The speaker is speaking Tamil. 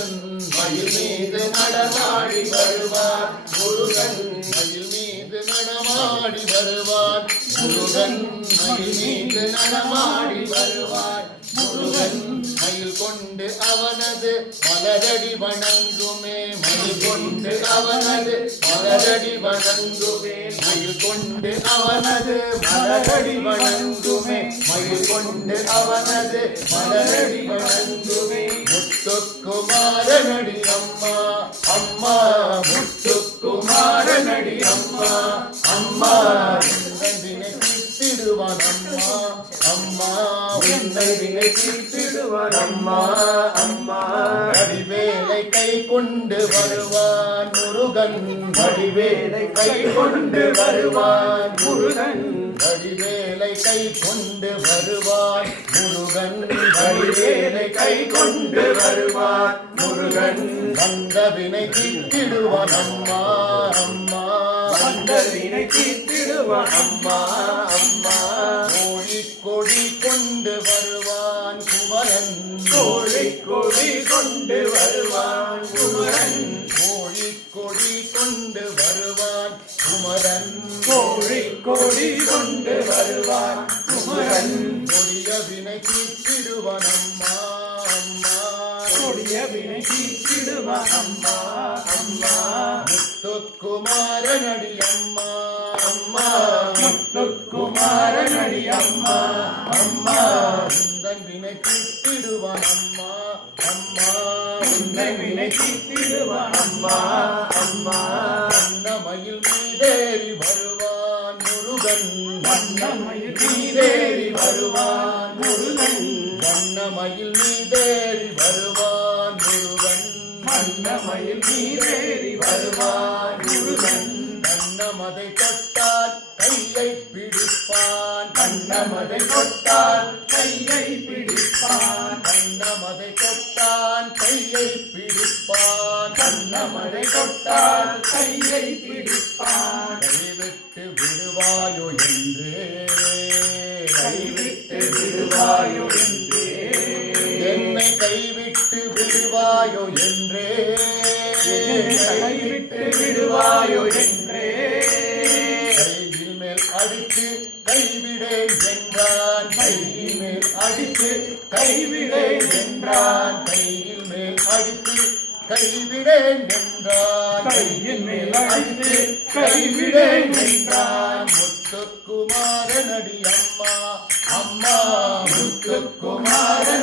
முருகன் மயில் மீது நடமாடி வருவார் முருகன் மயில் மீது நடமாடி வருவார் முருகன் மயில் மீது நடமாடி வருவார் முருகன் மயில் கொண்டு அவனது மலரடி வணங்குமே மயில் கொண்டு அவனது மலரடி வணங்குமே மயில் கொண்டு அவனது மலரடி வணங்குமே மயில் கொண்டு அவனது மலரடி வணங்குமே முத்துக்குமாரனடி அம்மா அம்மா முத்துக்குமாரனடி அம்மா அம்மா உன்னை தீர்த்திடுவான் அம்மா அம்மா உன்னை தீர்த்திடுவான் அம்மா அம்மா வடிவேலை கை கொண்டு வருவான் முருகன் வடிவேலை கை கொண்டு வருவான் முருகன் வடிவேலை கை கொண்டு வருவான் முருகன் வடிவேலை கை கொண்டு வருவான் முருகன் வந்தவினை தீர்த்திடுவான் அம்மா அம்மா வந்தவினை தீர்த்திடுவான் அம்மா அம்மா கோழி கொடி கொண்டு வருவான் குமரன் கோழி கொடி கொண்டு வருவான் குமரன் கோழி கொடி கொண்டு வருவான் குமரன் கோழி கொடி கொண்டு வருவான் குமரன் கொடிய வினை தீர்த்திடுவான் அம்மா அம்மா கொடிய வினை தீர்த்திடுவான் அம்மா அம்மா முத்துக்குமாரனடி அம்மா அம்மா முத்துக்குமாரனடி அம்மா அம்மா உந்தன் வினை தீர்த்திடுவான் அம்மா அம்மா உந்தன் வினை தீர்த்திடுவான் அம்மா அம்மா வண்ணமயில் மீதேறி வருவான் முருகன் வண்ணமயில் மீதேறி வருவான் முருகன் வண்ணமயில் மீதேறி வருவான் முருகன் வண்ணமயில் மீதேறி வருவான் முருகன் வண்ணமதை தொட்டால் கையை பிடிப்பான் வண்ணமதை தொட்டால் கையை பிடிப்பான் வண்ணமதை தொட்டான் கையை பிடிப்பான் வண்ணமதை தொட்டால் கையை பிடிப்பான் கைவிட்டு விடுவாயோ என்று கைவிட்டு விடுவாயோ என்று என்னை கைவிட்டு விடுவாயோ என்றே கைவிட்டு விடுவாயோ என்றே கையில் மேல் அடித்து கைவிடேன் என்றான் கையில் மேல் அடித்து கைவிடேன் என்றான் கையில் மேல் அடித்து கைவிடேன் என்றான் கையில் மேல் அடித்து கைவிடேன் என்றான் முத்துக்குமாரனடி அம்மா அம்மா முத்துக்குமாரன்